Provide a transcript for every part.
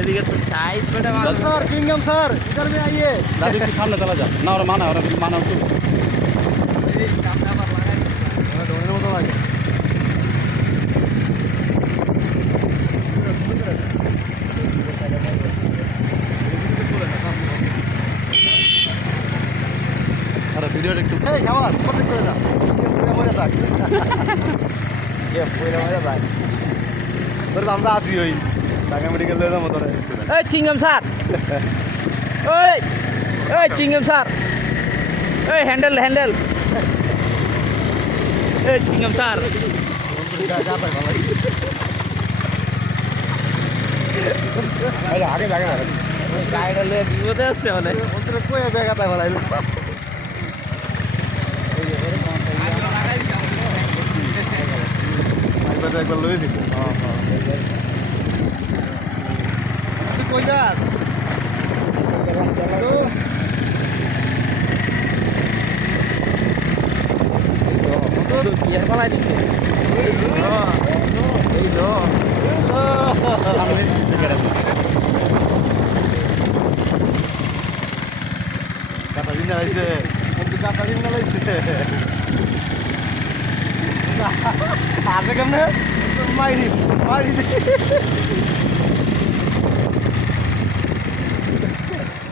এদিকে তো সাইড বেটা মাল सर किंगडम सर इधर में आइए দাদু একটু সামনে চলা যা না ওরা মানা তো এই কামটা আবার লাগাই ढोने मत लगे আরে ভিডিওটা একটু এই জামাল কত করে দাও পুরো মরে থাক এ পুরো মারা ভাই তোর তো আমরা আসি ওই ঢাকা মেডিকেল লয়ে যাবো তোরে এই চিংগাম স্যার ওই ওই চিংগাম স্যার এই হ্যান্ডেল হ্যান্ডেল এই চিংগাম স্যার আরে আগে লাগে না ওই গাড়িটা লয়ে বিপদে আছে মানে ওদের কই জায়গাটা বলাইলো একবার লয়ে দিত তুই কই যাস তো বিয়ার পালাই দিছে এই তো সামনে স্পিকার আছে কাটা দিন লাইছে কিন্তু কাটা দিন লাইছে আগে কেমনে মাইরি মাইরি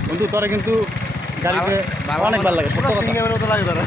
কিন্তু তোরা কিন্তু গাড়িতে অনেক ভালো লাগে সত্য কথা সিঙ্গেমের মতো লাগে তোরা